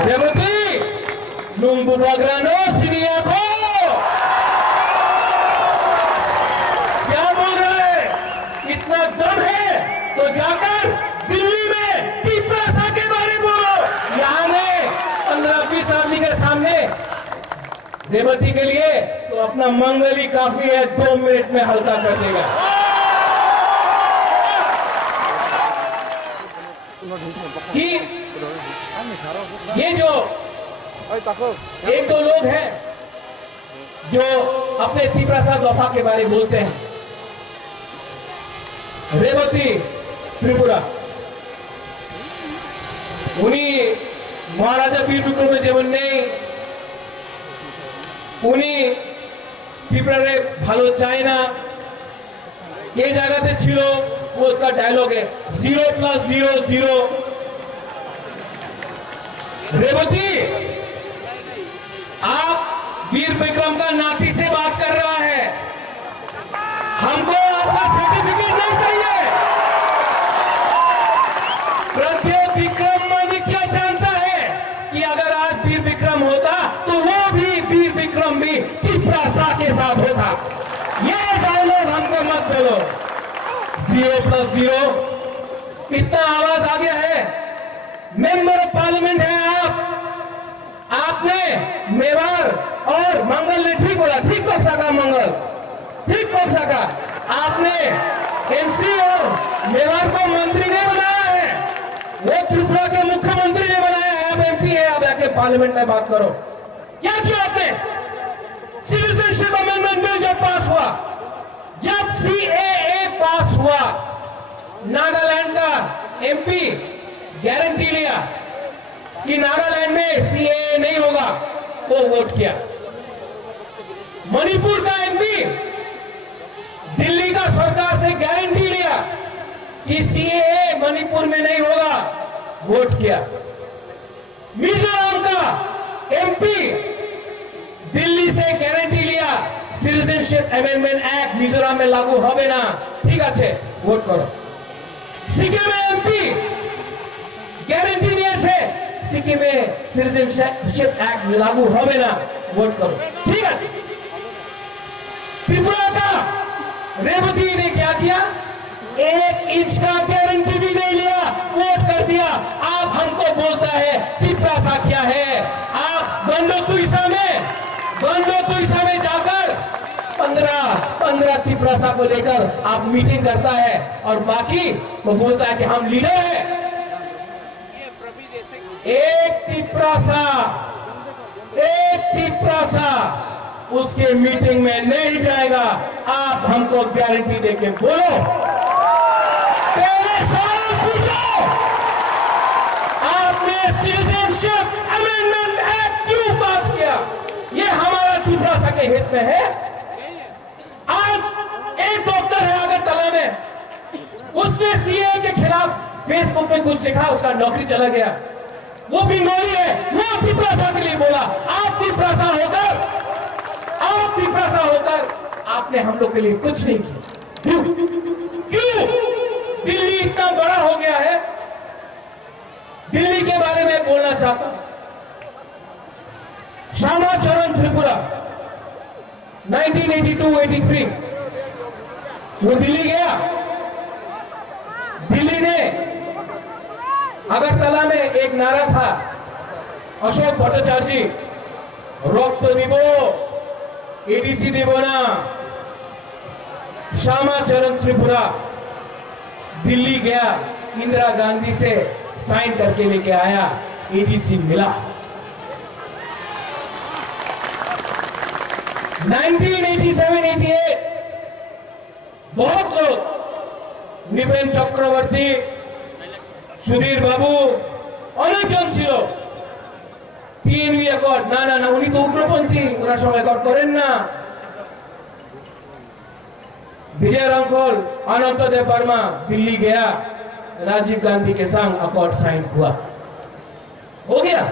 रेवती नुंबु बगरानो सिनिया को क्या बोल रहे हैं? इतना दम है तो जाकर दिल्ली में टीपरासा के बारे में बोलो। यहाँ में 15-20 आदमी के सामने रेवती के लिए तो अपना मंगल ही काफी है, 2 मिनट में हल्का कर देगा। कि ये जो 1-2 लोग हैं जो अपने टीपरासा दफा के बारे में बोलते हैं, रेवती त्रिपुरा उन्हीं महाराजा बीर विक्रम जेमन नहीं उन्हीं त्रिपुरा भालो चाय ना ये जगह पे छिलो, वो उसका डायलॉग है 0+0=0। रेवती आप वीर विक्रम का नाती से बात कर रहा है, हमको आपका सर्टिफिकेट नहीं चाहिए। प्रत्येक विक्रम मानी क्या जानता है कि अगर आज वीर विक्रम होता तो वो भी वीर विक्रम भी टीपरासा के साथ होता। ये डायलॉग हमको मत बोलो 0+0। कितना आवाज आ गया है, मेंबर ऑफ पार्लियामेंट है आप, आपने मेवाड़ और मंगल ने ठीक बोला, ठीक पक्ष का मंगल, ठीक पक्ष का आपने एमसी और मेवाड़ को मंत्री नहीं बनाया है, वो त्रिपुरा के मुख्यमंत्री ने बनाया है। आप एमपी है, आप आके पार्लियामेंट में बात करो। क्या किया आपने? सिटीजनशिप अमेंडमेंट बिल जब पास हुआ, जब सीएए पास हुआ, नागालैंड का एमपी गारंटी लिया कि नागालैंड में सीएए नहीं होगा, वो वोट किया। मणिपुर का एमपी दिल्ली का सरकार से गारंटी लिया कि सीएए मणिपुर में नहीं होगा, वोट किया। मिजोरम का एमपी दिल्ली से गारंटी लिया सिटीजनशिप अमेंडमेंट एक्ट मिजोरम में लागू होबे ना, ठीक है वोट करो। सिक्किम में एमपी गारंटी दिया छे सिक्किम में सिटीजनशिप एक्ट लागू होबे ना, वोट करो, ठीक है। त्रिपुरा का रेवती ने क्या किया? 1 इंच का गारंटी भी नहीं लिया, वोट कर दिया। आप हमको बोलता है टीपरासा क्या है? आप गंडोतुइसा में जाकर 15 टीपरासा को लेकर आप मीटिंग करता है और बाकी वो बोलता है कि हम लीडर है। एक टीपरासा उसके मीटिंग में नहीं जाएगा। आप हमको गारंटी देके बोलो, पहले सवाल पूछो, आपने सिटीजनशिप अमेंडमेंट एक्ट क्यों पास किया? ये हमारा टीपरासा के हित में है। आज एक डॉक्टर है अगरतला में, उसने सीएए के खिलाफ फेसबुक पे कुछ लिखा, उसका नौकरी चला गया, वो बीमारी है, वो टीपरासा के लिए बोला। आप टीपरासा होकर आपने हम लोग के लिए कुछ नहीं किया। क्यों? दिल्ली इतना बड़ा हो गया है, दिल्ली के बारे में बोलना चाहता हूं। श्यामा चरण त्रिपुरा 1982-83 वो दिल्ली गया। दिल्ली ने अगरतला में एक नारा था, अशोक भट्टाचार्य रक्त दिबो एडीसी दिबो ना। श्यामा चरण त्रिपुरा दिल्ली गया, इंदिरा गांधी से साइन करके लेके आया, एडीसी मिला। 1987-88 बहुत लोग, निपेन चक्रवर्ती, सुधीर बाबू, अनेक जन छिलो टीएनवी एकॉर्ड ना उन्हीं तो उग्रपंथी उनार समय एकॉर्ड करें ना। विजय रामफल, अनंत देव वर्मा दिल्ली गया, राजीव गांधी के संग अकॉर्ड साइन हुआ, हो गया।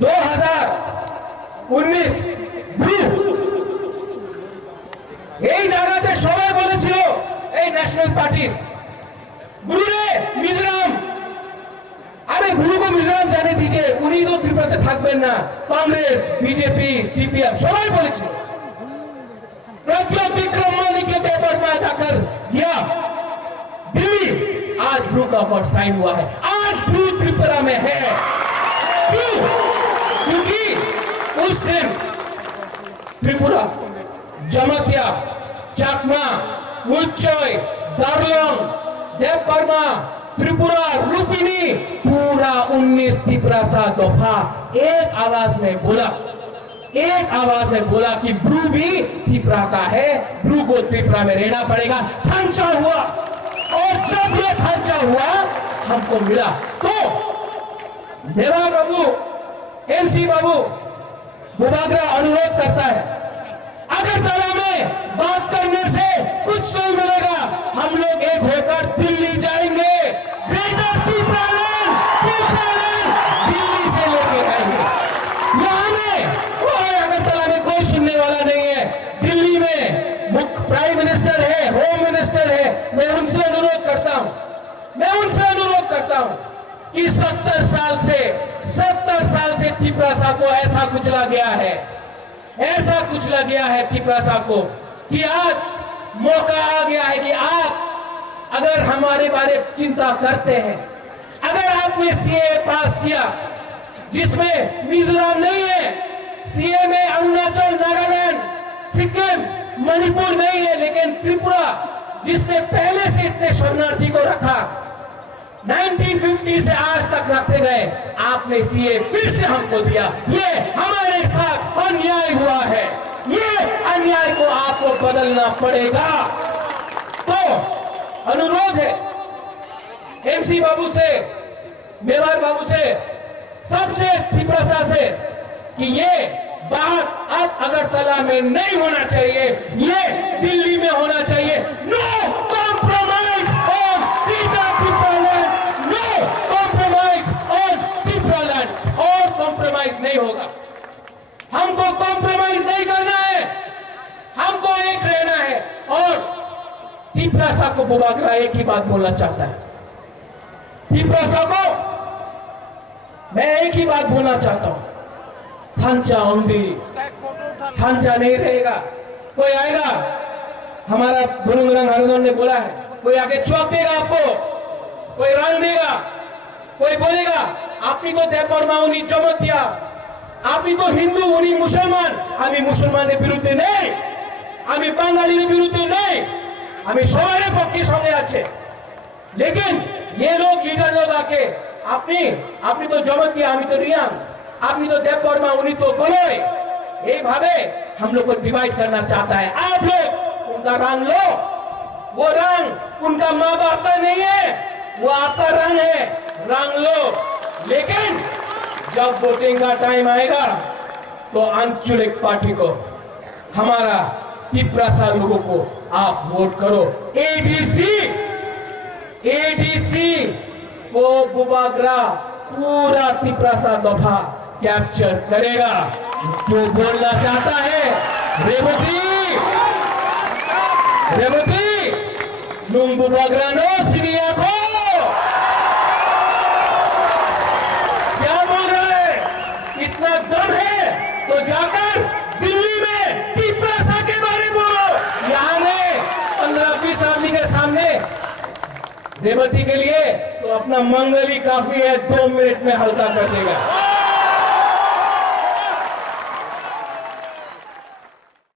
2019 এই জায়গাতে সবাই বলেছিল এই ন্যাশনাল পার্টিস ব্রুনে মিজোরাম, আরে ব্রু को মিজোরাম जाने दीजिए, উনি তো ত্রিপুরাতে থাকবেন না। कांग्रेस, बीजेपी, सीपीएम সবাই বলেছিল। प्रज्ञा विक्रम के पेपर में जाकर गया दिल्ली, आज ब्रू का अकॉर्ड साइन हुआ है, आज ब्रू त्रिपुरा में है। क्यों? क्योंकि उस दिन त्रिपुरा, जमातिया, चाकमा, उच्चय, दार्लोंग, देवबर्मा, त्रिपुरा, लुम्बिनी, पूरा 19 त्रिपुरा सा दफा एक आवाज में बोला, एक आवाज में बोला कि ब्रू भी त्रिपुरा का है, ब्रू को त्रिपुरा में रहना पड़ेगा। ढांचा हुआ, और जब ये ढांचा हुआ हमको मिला, तो देवा बाबू, एमसी बाबू बुबागरा अनुरोध करता है, अगरतला में बात करने से कुछ नहीं मिलेगा, हम लोग एक होकर दिल्ली जाएंगे, ग्रेटर त्रिपुरालैंड दिल्ली से लेके आएंगे। यहाँ में कोई अगरतला में कोई सुनने वाला नहीं है। दिल्ली में मुख्य प्राइम मिनिस्टर है, होम मिनिस्टर है, मैं उनसे अनुरोध करता हूं कि 70 साल से त्रिपुरा को ऐसा कुचला गया है त्रिपुरा को, कि आज मौका आ गया है कि आप अगर हमारे बारे चिंता करते हैं, अगर आपने सीए पास किया जिसमें मिजोरम नहीं है, सीए में अरुणाचल, नागालैंड, सिक्किम, मणिपुर नहीं है, लेकिन त्रिपुरा जिसने पहले से इतने शरणार्थी को रखा, 1950 से आज तक रखते गए, आपने सीए फिर से हमको दिया, ये हमारे साथ अन्याय हुआ है, ये अन्याय को आपको बदलना पड़ेगा। तो अनुरोध है एमसी बाबू से, मेवार बाबू से, सबसे त्रिपुरा से कि ये बात अब अगरतला में नहीं होना चाहिए, ये दिल्ली में होना चाहिए। No compromise on Tripuraland, no compromise on Tripuraland, और कॉम्प्रोमाइज नहीं होगा। हमको कॉम्प्रोमाइज नहीं करना है, हमको एक रहना है। और त्रिपुरा को बुबागरा एक ही बात बोलना चाहता है, त्रिपुरा को मैं एक ही बात बोलना चाहता हूं, ढांचा ओंडी, ढांचा नहीं रहेगा। कोई आएगा, हमारा बुरुंगरंग हरदोन ने बोला है, कोई आके चौक देगा आपको, कोई रंग देगा, कोई बोलेगा आपनी तो देवबर्मा उनी जमातिया, आपनी तो हिंदू उनी मुसलमान, आमी मुसलमाনের বিরুদ্ধে নেই, আমি বাঙালির বিরুদ্ধে নেই, আমি সবার পক্ষে সঙ্গে আছে। लेकिन ये लोग लीडर लोग आके আপনি তো জমাতিয়া, আমি তো রিয়াং, আপনি তো देवबर्मा उनी तो गोलोय, ये भावे हम लोग को डिवाइड करना चाहता है। आप लोग उनका रंग लो, वो रंग उनका माँ बाप का नहीं है, वो आपका रंग है, रंग लो। लेकिन जब वोटिंग का टाइम आएगा तो आंचलिक पार्टी को, हमारा त्रिपुरा लोगों को आप वोट करो। एडीसी को बुबागरा पूरा त्रिपुरा दफा कैप्चर करेगा। जो बोलना चाहता है रेवती नुंग बुबागरा नो सिनिया को क्या बोल रहा है, इतना दम है तो जाकर दिल्ली में त्रिपुरा के बारे में बोलो। यहाँ में 15-20 आदमी के सामने रेवती के लिए तो अपना मंगल ही काफी है, 2 मिनट में हल्का कर देगा।